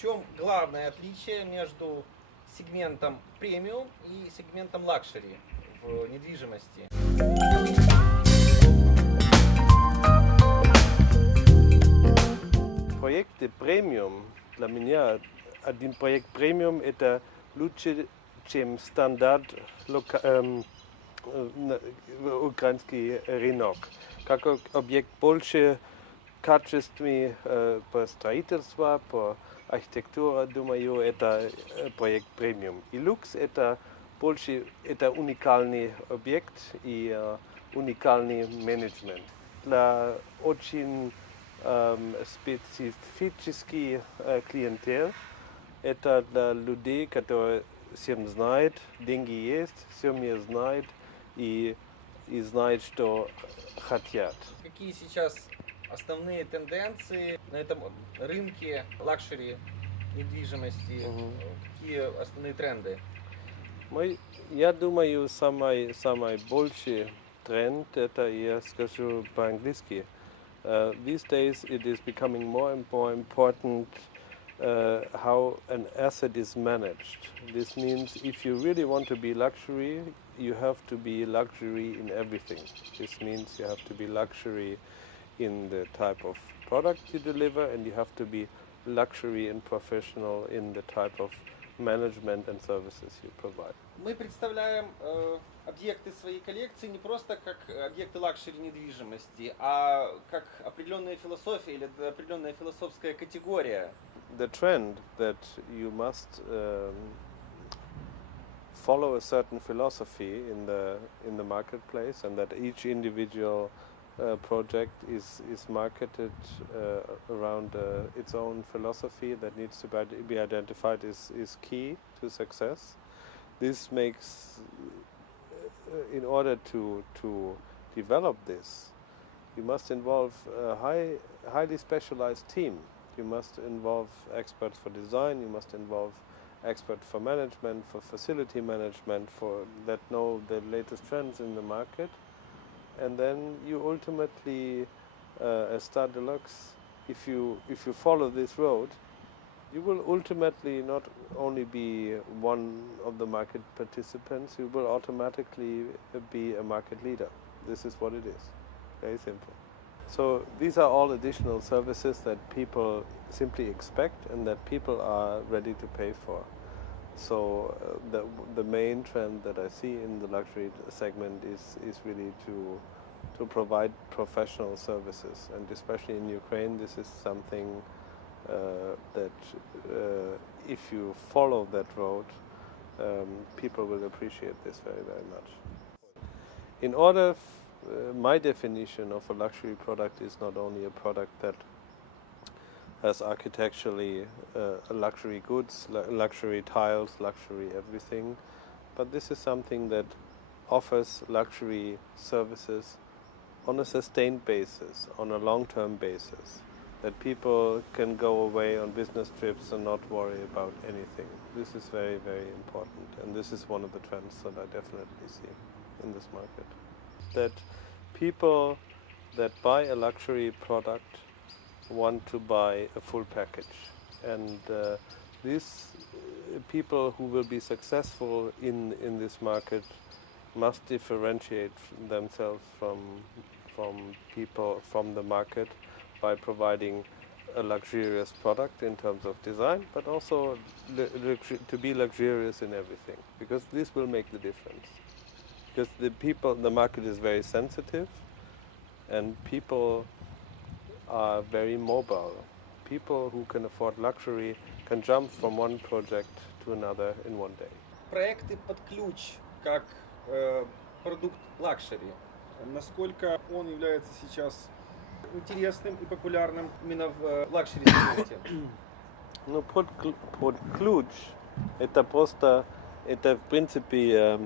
чем главное отличие между сегментом премиум и сегментом лакшери в недвижимости? Проекты премиум для меня один проект премиум это лучше, чем стандарт украинский рынок. Как объект больше качественный по строительству, по архитектуре, думаю, это проект премиум. И люкс это больше это уникальный объект и уникальный менеджмент. Для очень специфический клиентел, это для людей, которые всем знают, деньги есть, все мир знает и знает, что хотят. Какие сейчас основные тенденции на этом рынке лакшери недвижимости? Какие основные тренды? Я думаю, самый большой тренд, это я скажу по-английски. These days it is becoming more and more important how an asset is managed. This means if you really want to be luxury, you have to be luxury in everything. This means you have to be luxury in the type of product you deliver, and you have to be luxury and professional in the type of management and services you provide. Мы представляем объекты своей коллекции не просто как объекты лакшери недвижимости, а как определенная философия или определенная философская категория. The trend that you must follow a certain philosophy in the marketplace, and that each individual project is marketed around its own philosophy that needs to be identified is key to success. This makes, in order to develop this, you must involve a highly specialized team. You must involve experts for design, you must involve experts for management, for facility management, for that know the latest trends in the market. And then you ultimately, as Star Deluxe, if you follow this road, you will ultimately not only be one of the market participants, you will automatically be a market leader. This is what it is. Very simple. So these are all additional services that people simply expect and that people are ready to pay for. So the main trend that I see in the luxury segment is really to provide professional services, and especially in Ukraine, this is something that if you follow that road, people will appreciate this very, very much. In order, my definition of a luxury product is not only a product that has architecturally luxury goods, luxury tiles, luxury everything, but this is something that offers luxury services on a sustained basis, on a long-term basis, that people can go away on business trips and not worry about anything. This is very, very important, and this is one of the trends that I definitely see in this market. That people that buy a luxury product want to buy a full package, and these people who will be successful in this market must differentiate themselves from people from the market by providing a luxurious product in terms of design, but also to be luxurious in everything, because this will make the difference. Because the market is very sensitive, and people are very mobile. People who can afford luxury can jump from one project to another in one day. Проекты под ключ как продукт лакшери. Насколько он является сейчас интересным и популярным именно в лакшери-сегменте? Ну, под ключ это просто, это в принципе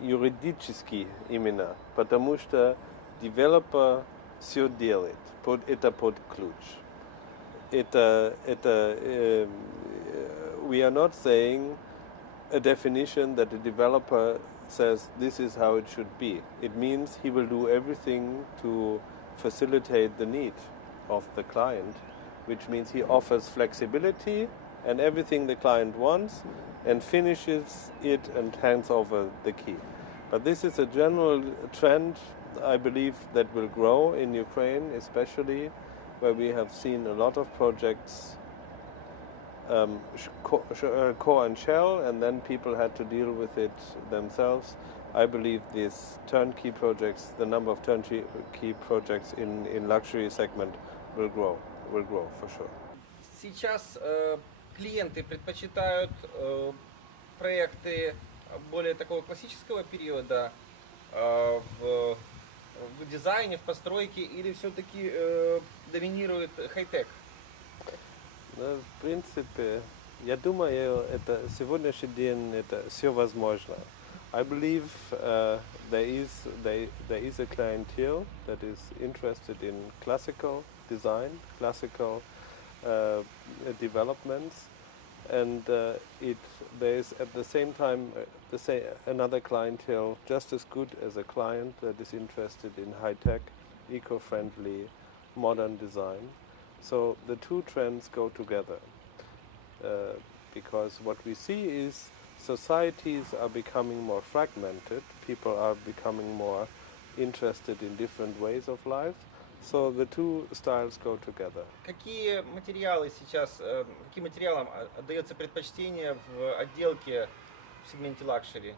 юридически именно, потому что девелопер все делает, это под ключ. We are not saying a definition that the developer says this is how it should be. It means he will do everything to facilitate the need of the client which means he offers flexibility and everything the client wants and finishes it and hands over the key. But this is a general trend, I believe, that will grow in Ukraine, especially where we have seen a lot of projects core and shell, and then people had to deal with it themselves. I believe these turnkey projects, the number of turnkey projects in luxury segment will grow for sure. Сейчас клиенты предпочитают проекты более такого классического периода в дизайне, в постройке, или все-таки доминирует хай-тек? В принципе, я думаю, это сегодняшний день это все возможно. I believe there is a clientele that is interested in classical design, classical developments, and there is at the same time another clientele just as good as a client that is interested in high-tech, eco-friendly, modern design. So the two trends go together because what we see is societies are becoming more fragmented, people are becoming more interested in different ways of life, so the two styles go together. Какие материалы сейчас, каким материалам отдается предпочтение в отделке в сегменте лакшери?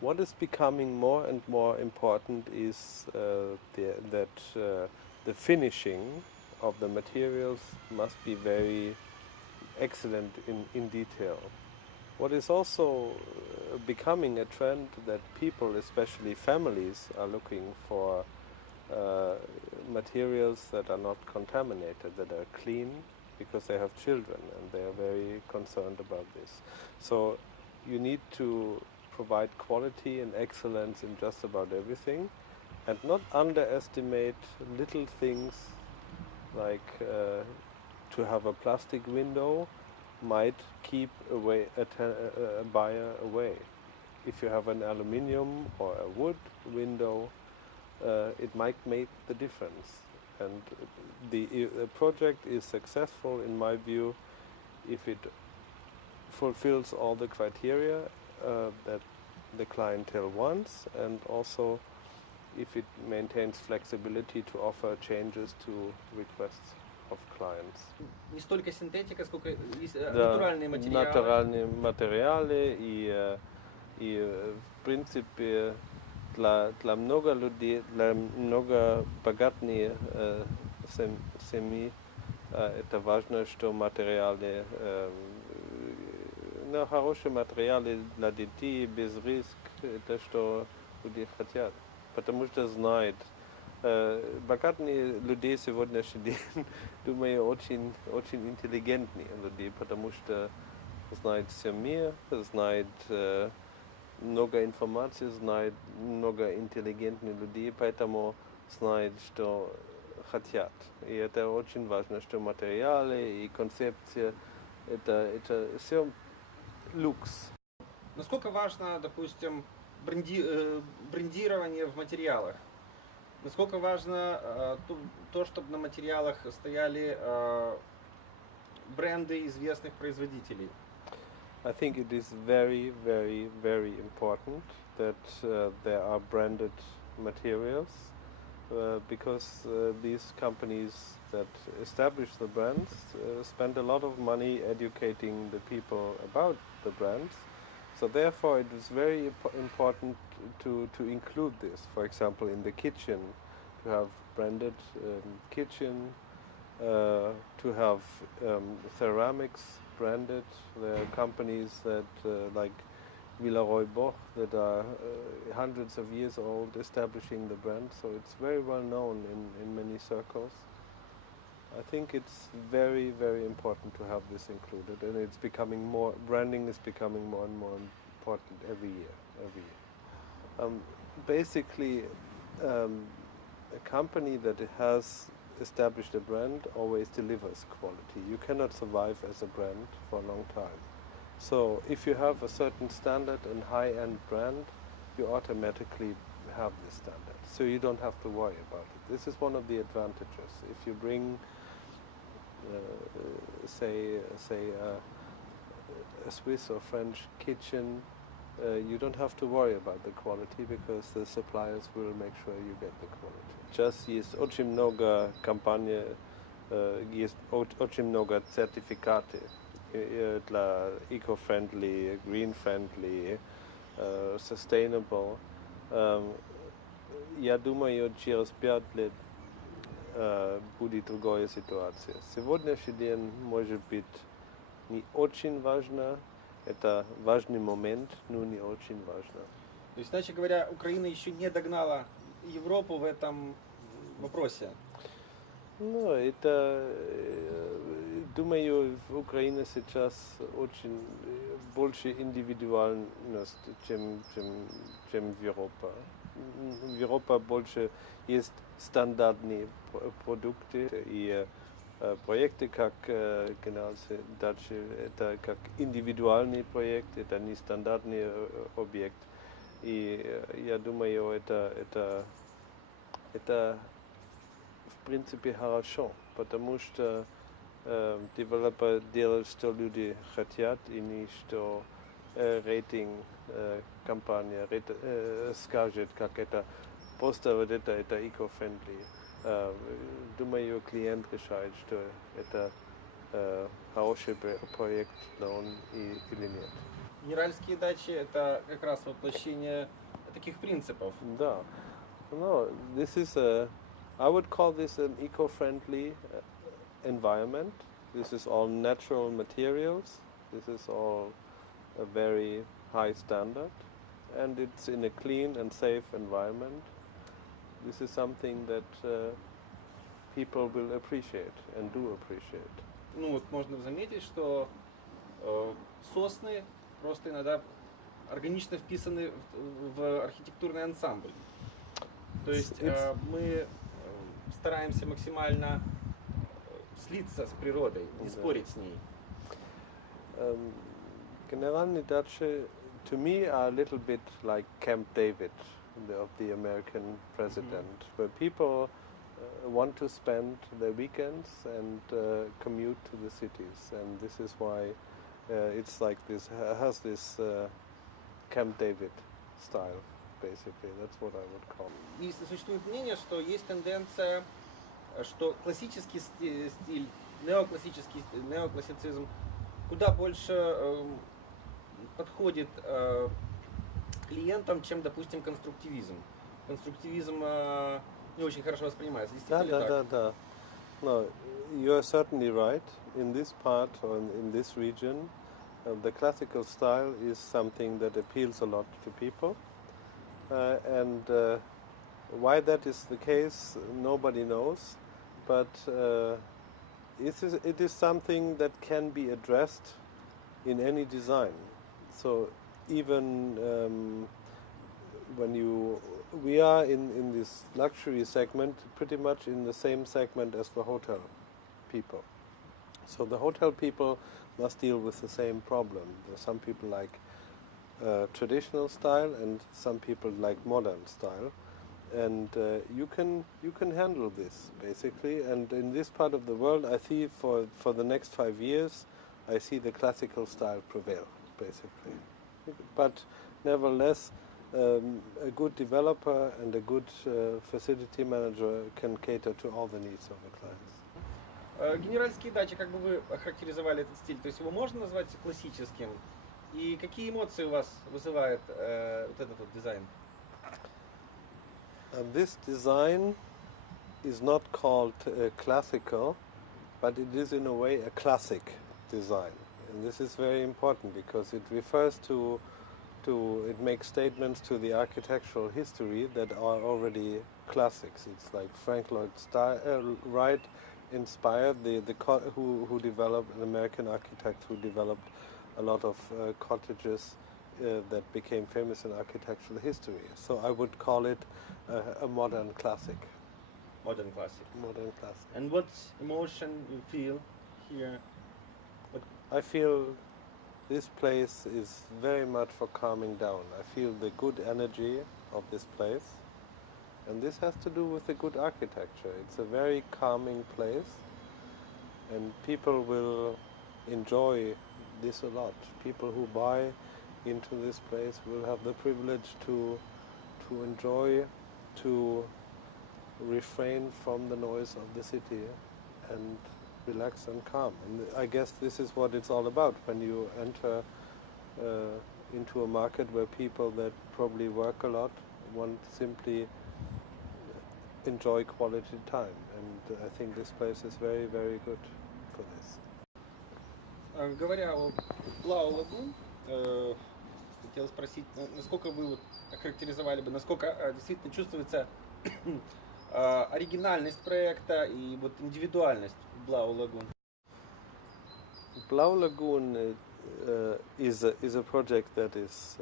What is becoming more and more important is that the finishing of the materials must be very excellent in detail. What is also becoming a trend that people, especially families, are looking for materials that are not contaminated, that are clean, because they have children and they are very concerned about this. So you need to provide quality and excellence in just about everything and not underestimate little things like to have a plastic window might keep a buyer away. If you have an aluminium or a wood window, it might make the difference. And the project is successful, in my view, if it fulfills all the criteria that the clientele wants, and also if it maintains flexibility to offer changes to requests of clients. Не столько синтетика, сколько Да, натуральные материалы. натуральные материалы и в принципе для много людей, для много богатых семей это важно, что материалы, хорошие материалы для детей без риска, это что люди хотят. Потому что знают, богатые люди сегодняшний день, думаю, очень интеллигентные люди, потому что знают все мир, знают много информации, знают много интеллигентных людей, поэтому знают, что хотят. И это очень важно, что материалы и концепция, это все люкс. Насколько важно, допустим, брендирование в материалах? Насколько важно то, чтобы на материалах стояли бренды известных производителей? I think it is very, very, very important that there are branded materials because these companies that establish the brands spend a lot of money educating the people about the brands. So therefore it is very important to include this, for example in the kitchen, to have branded kitchen, to have ceramics branded. There are companies that like Villeroy Boch that are hundreds of years old establishing the brand, so it's very well known in many circles. I think it's very, very important to have this included, and it's becoming more, branding is becoming more and more important every year. Basically, a company that has established a brand always delivers quality. You cannot survive as a brand for a long time. So if you have a certain standard and high-end brand, you automatically have this standard. So you don't have to worry about it. This is one of the advantages. If you bring say a Swiss or French kitchen, you don't have to worry about the quality because the suppliers will make sure you get the quality. Just jest очень много компаний, есть очень много certificaty dla eco-friendly, green-friendly, sustainable. Я думаю, через 5 лет будет другая ситуация. Сегодняшний день может быть не очень важно, это важный момент, но не очень важно. То есть, иначе говоря, Украина еще не догнала Европу в этом вопросе. Ну, это, думаю, в Украине сейчас очень больше индивидуальность, чем в Европе. В Европе больше есть стандартные продукты и проекты, как генерация дачи, это как индивидуальный проект, это не стандартный объект. И я думаю, это в принципе хорошо, потому что девелопер делает, что люди хотят, и не что рейтинг компания скажет, как это просто вот это eco-friendly. Думаю, клиент решает, что это хороший проект для он или нет. Генеральские дачи – это как раз воплощение таких принципов. Да. No, this is I would call this an eco-friendly environment. This is all natural materials. This is all a very high standard. And it's in a clean and safe environment. This is something that people will appreciate and do appreciate. Ну вот можно заметить, что сосны просто иногда органично вписаны в архитектурный ансамбль. То есть мы стараемся максимально слиться с природой, не спорить с ней. Генеральные дачи, to me, are a little bit like Camp David of the American president, where people want to spend their weekends and commute to the cities, and this is why it's like this, has this Camp David style, basically. That's what I would call it. И существует мнение, что есть тенденция, что классический стиль, неоклассицизм куда больше подходит клиентам, чем, допустим, конструктивизм. Конструктивизм не очень хорошо воспринимается. Действительно так? Да. No, you are certainly right. In this part or in this region, the classical style is something that appeals a lot to people. And why that is the case, nobody knows. But it is something that can be addressed in any design. So even we are in this luxury segment, pretty much in the same segment as the hotel people. So the hotel people must deal with the same problem. Some people like traditional style, and some people like modern style. And you can handle this basically. And in this part of the world, I see for the next 5 years, I see the classical style prevail basically. But nevertheless, a good developer and a good facility manager can cater to all the needs of the clients. Генеральские дачи, как бы вы охарактеризовали этот стиль? То есть его можно назвать классическим? И какие эмоции у вас вызывает вот этот вот дизайн? This design is not called classical, but it is in a way a classic design. And this is very important because it refers to it makes statements to the architectural history that are already classics. It's like Frank Lloyd Wright inspired who developed an American architect who developed a lot of cottages that became famous in architectural history. So I would call it a modern classic. Modern classic. Modern classic. And what emotion you feel here? I feel this place is very much for calming down. I feel the good energy of this place. And this has to do with the good architecture. It's a very calming place. and people will enjoy this a lot. People who buy into this place will have the privilege to enjoy, to refrain from the noise of the city and relax and calm. And I guess this is what it's all about when you enter into a market where people that probably work a lot want simply enjoy quality time. And I think this place is very, very good for this. Говоря о Blau Lagoon, хотел спросить, насколько вы вот охарактеризовали бы, насколько действительно чувствуется оригинальность проекта и вот индивидуальность Blau Lagoon? Blau Lagoon is a project that is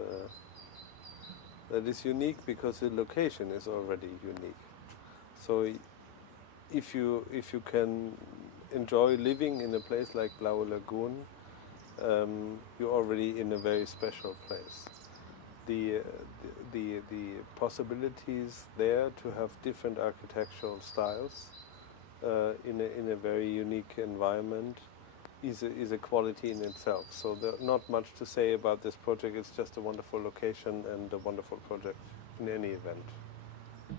unique because the location is already unique. So if you can enjoy living in a place like Blau Lagoon, you're already in a very special place. The possibilities there to have different architectural styles in a very unique environment is a quality in itself. So there's not much to say about this project. It's just a wonderful location and a wonderful project in any event.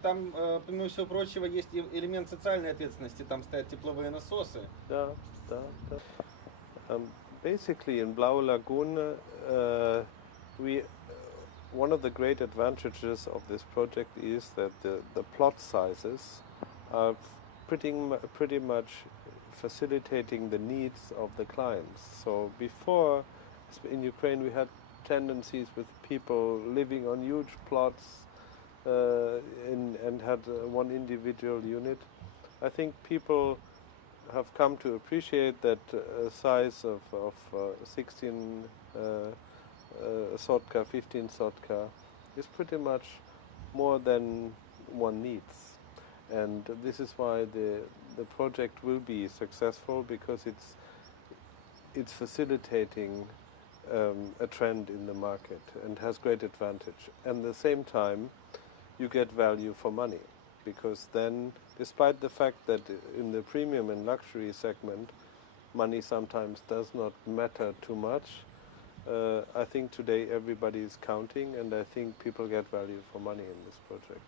Там, помимо всего прочего, есть и элемент социальной ответственности. Там стоят тепловые насосы. Да. Basically, in Blau Lagoon, one of the great advantages of this project is that the plot sizes are pretty much facilitating the needs of the clients. So before, in Ukraine, we had tendencies with people living on huge plots and had one individual unit. I think people have come to appreciate that a size of 16 sotka, 15 sotka is pretty much more than one needs. And this is why the project will be successful, because it's facilitating a trend in the market and has great advantage. And at the same time, you get value for money, because then, despite the fact that in the premium and luxury segment, money sometimes does not matter too much, I think today everybody is counting, and I think people get value for money in this project.